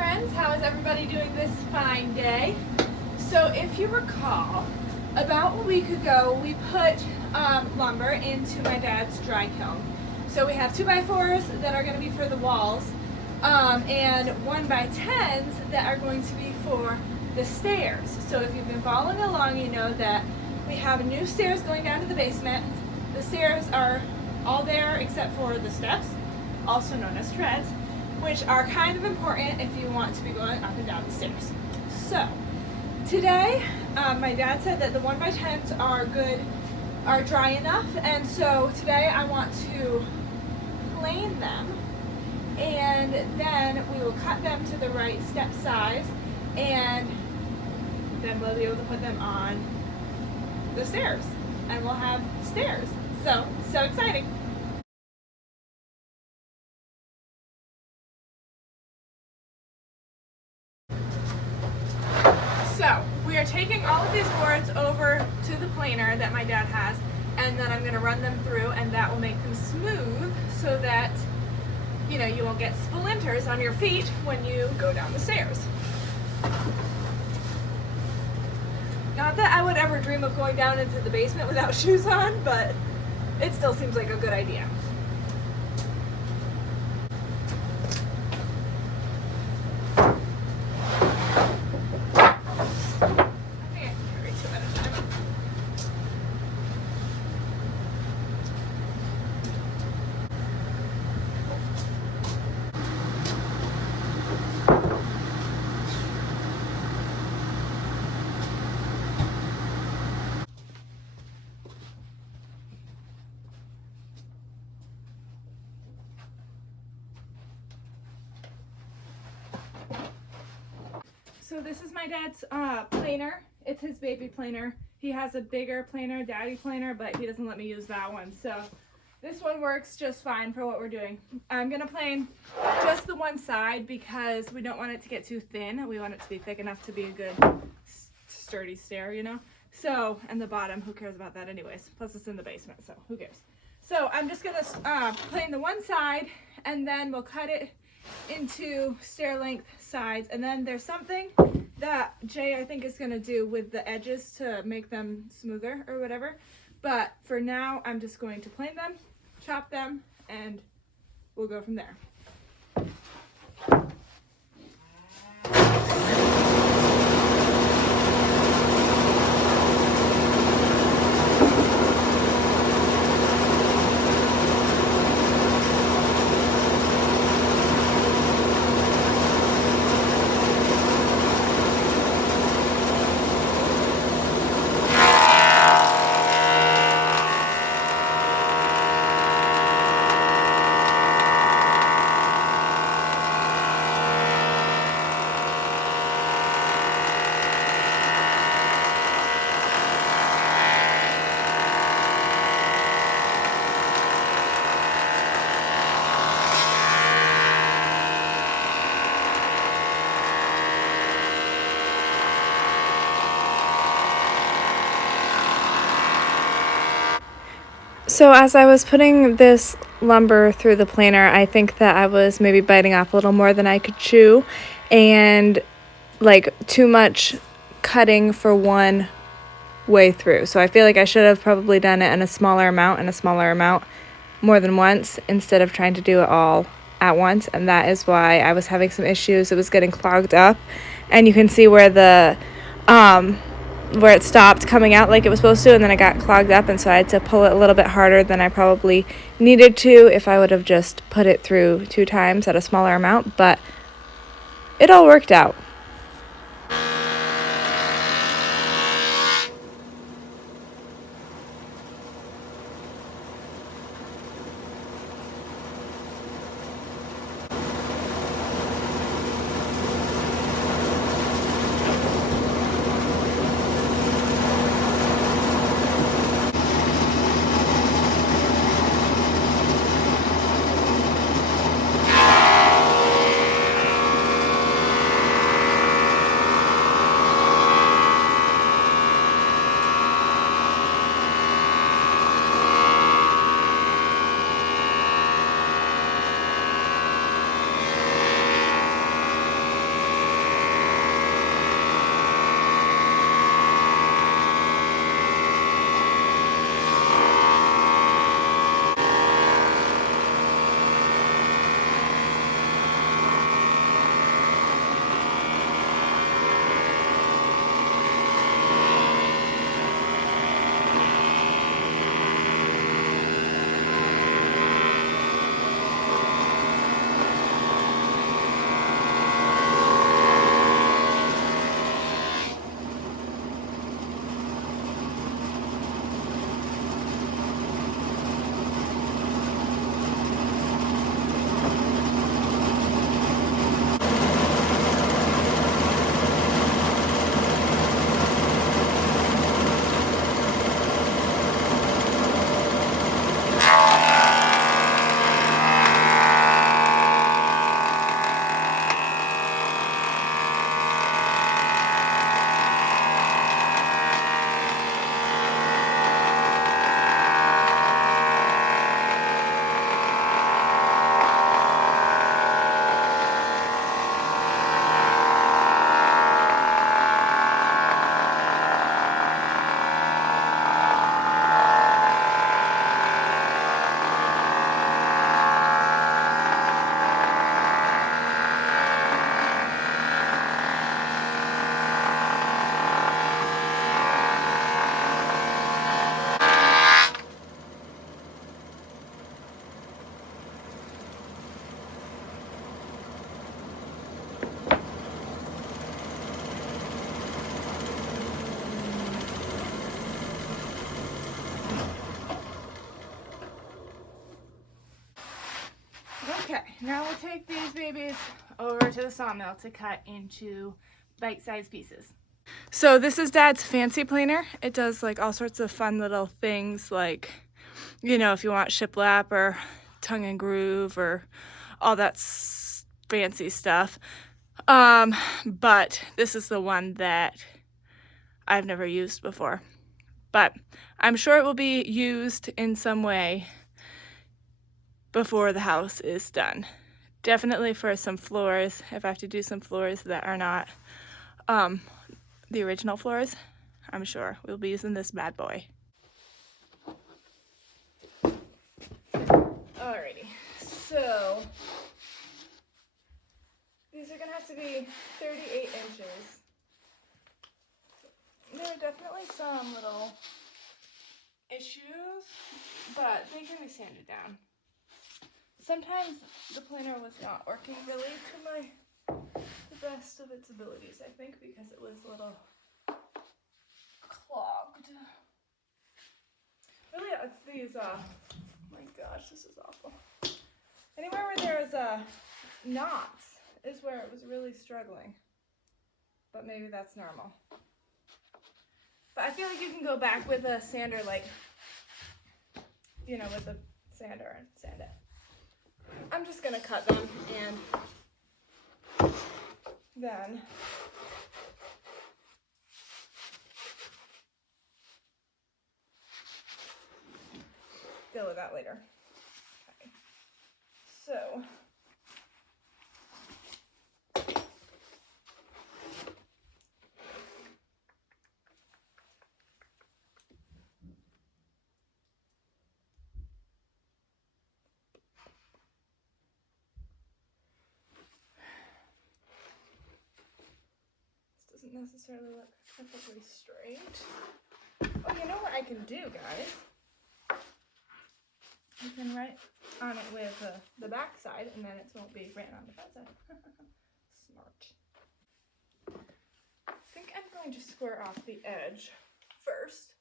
friends, how is everybody doing this fine day? So if you recall, about a week ago we put lumber into my dad's dry kiln. So we have 2x4s that are going to be for the walls and 1x10s that are going to be for the stairs. So if you've been following along, you know that we have new stairs going down to the basement. The stairs are all there except for the steps, also known as treads, which are kind of important if you want to be going up and down the stairs. So today, my dad said that the 1x10s are dry enough, and so today I want to plane them, and then we will cut them to the right step size, and then we'll be able to put them on the stairs, and we'll have stairs. So exciting. So we are taking all of these boards over to the planer that my dad has, and then I'm going to run them through, and that will make them smooth so that you won't get splinters on your feet when you go down the stairs. Not that I would ever dream of going down into the basement without shoes on, but it still seems like a good idea. So this is my dad's planer. It's his baby planer. He has a bigger planer, daddy planer, but he doesn't let me use that one. So this one works just fine for what we're doing. I'm gonna plane just the one side because we don't want it to get too thin. We want it to be thick enough to be a good sturdy stair, So, and the bottom, who cares about that anyways? Plus it's in the basement, so who cares? So I'm just gonna plane the one side, and then we'll cut it into stair length sides, and then there's something that Jay I think is going to do with the edges to make them smoother or whatever, but for now I'm just going to plane them, chop them, and we'll go from there. So as I was putting this lumber through the planer, I think that I was maybe biting off a little more than I could chew, and like too much cutting for one way through. So I feel like I should have probably done it in a smaller amount more than once instead of trying to do it all at once, and that is why I was having some issues. It was getting clogged up, and you can see where where it stopped coming out like it was supposed to, and then it got clogged up, and so I had to pull it a little bit harder than I probably needed to if I would have just put it through 2 times at a smaller amount, but it all worked out. now we'll take these babies over to the sawmill to cut into bite-sized pieces. So this is Dad's fancy planer. It does like all sorts of fun little things, like, you know, if you want shiplap or tongue and groove or all that fancy stuff. But this is the one that I've never used before. But I'm sure it will be used in some way before the house is done. Definitely for some floors, if I have to do some floors that are not the original floors, I'm sure we'll be using this bad boy. Alrighty, so these are gonna have to be 38 inches. There are definitely some little issues, but they can be sanded down. Sometimes the planer was not working really to the best of its abilities, I think, because it was a little clogged. Really, it's these, oh my gosh, this is awful. Anywhere where there was knots is where it was really struggling, but maybe that's normal. But I feel like you can go back with a sander, like, you know, with a sander and sand it. I'm just gonna cut them and then deal with that later. Okay. So doesn't necessarily look perfectly straight. Oh, you know what I can do, guys? I can write on it with the back side, and then it won't be written on the front side. Smart. I think I'm going to square off the edge first.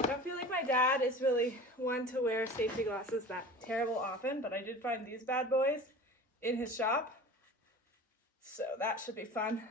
I don't feel like my dad is really one to wear safety glasses that terrible often, but I did find these bad boys in his shop, so that should be fun.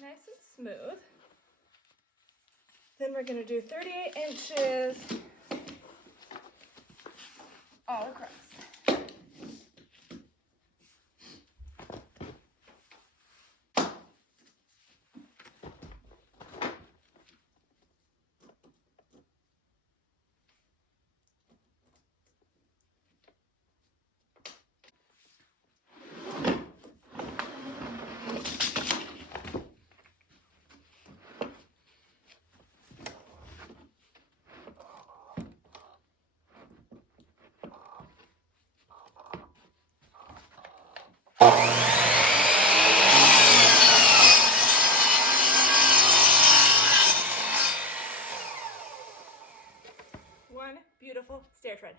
Nice and smooth. Then we're going to do 38 inches all across. One beautiful stair tread.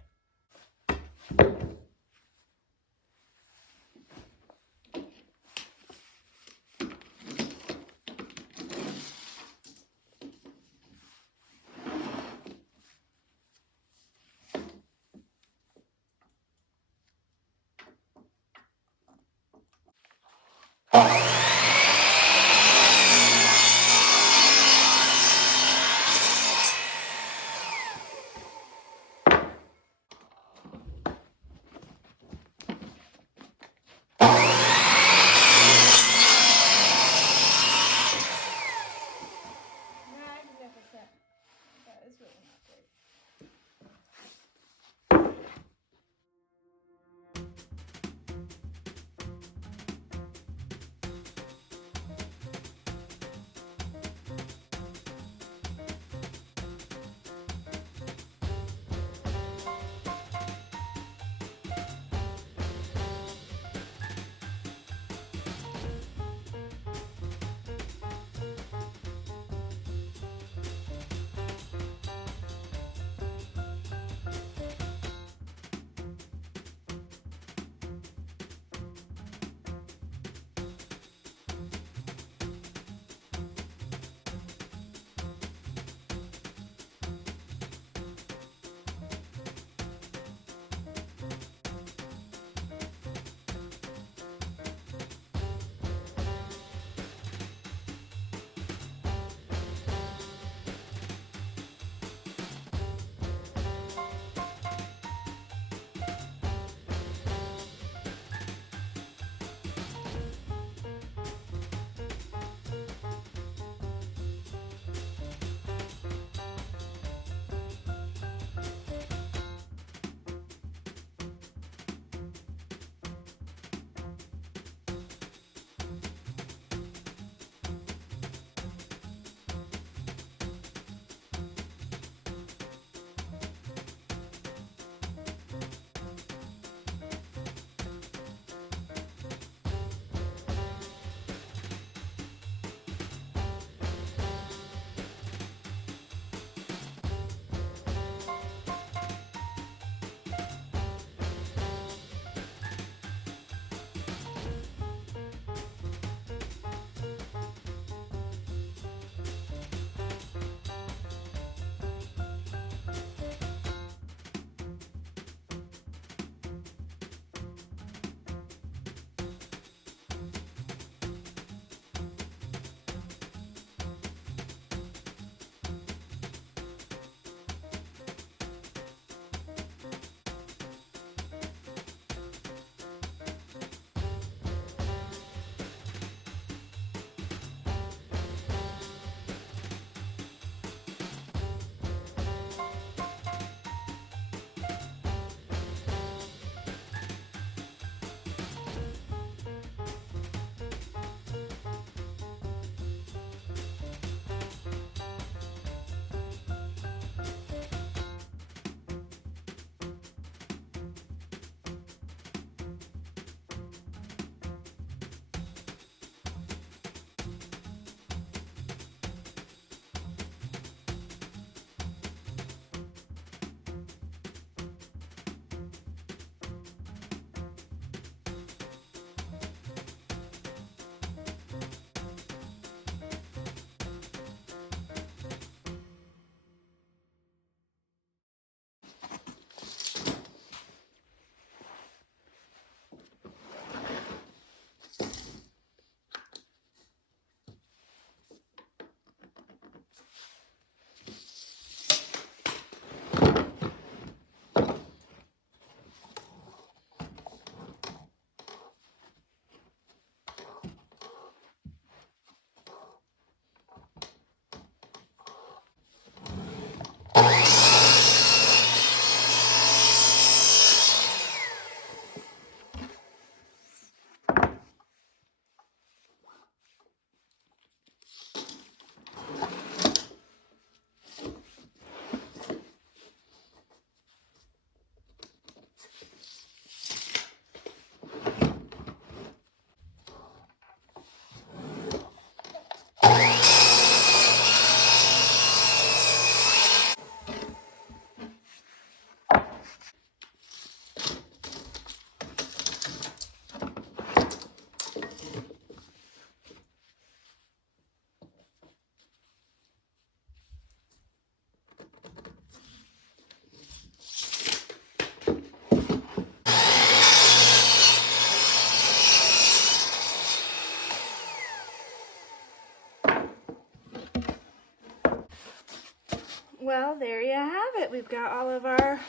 you have it. We've got all of our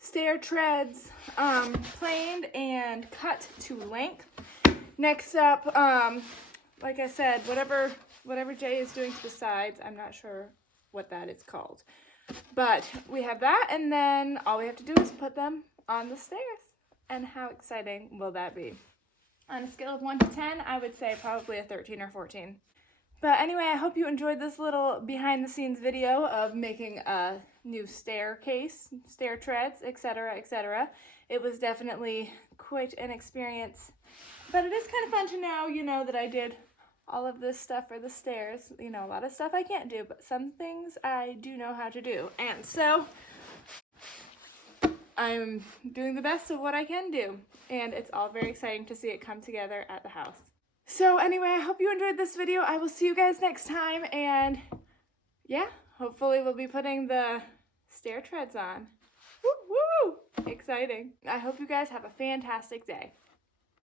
stair treads planed and cut to length. Next up, like I said, whatever Jay is doing to the sides, I'm not sure what that is called. But we have that, and then all we have to do is put them on the stairs. And how exciting will that be? On a scale of 1 to 10, I would say probably a 13 or 14. But anyway, I hope you enjoyed this little behind the scenes video of making a new staircase, stair treads, etc., etc. It was definitely quite an experience. But it is kind of fun to know, you know, that I did all of this stuff for the stairs. You know, a lot of stuff I can't do, but some things I do know how to do. And so I'm doing the best of what I can do. And it's all very exciting to see it come together at the house. So anyway, I hope you enjoyed this video. I will see you guys next time. And yeah, hopefully we'll be putting the stair treads on. Woo, woo, woo. Exciting. I hope you guys have a fantastic day.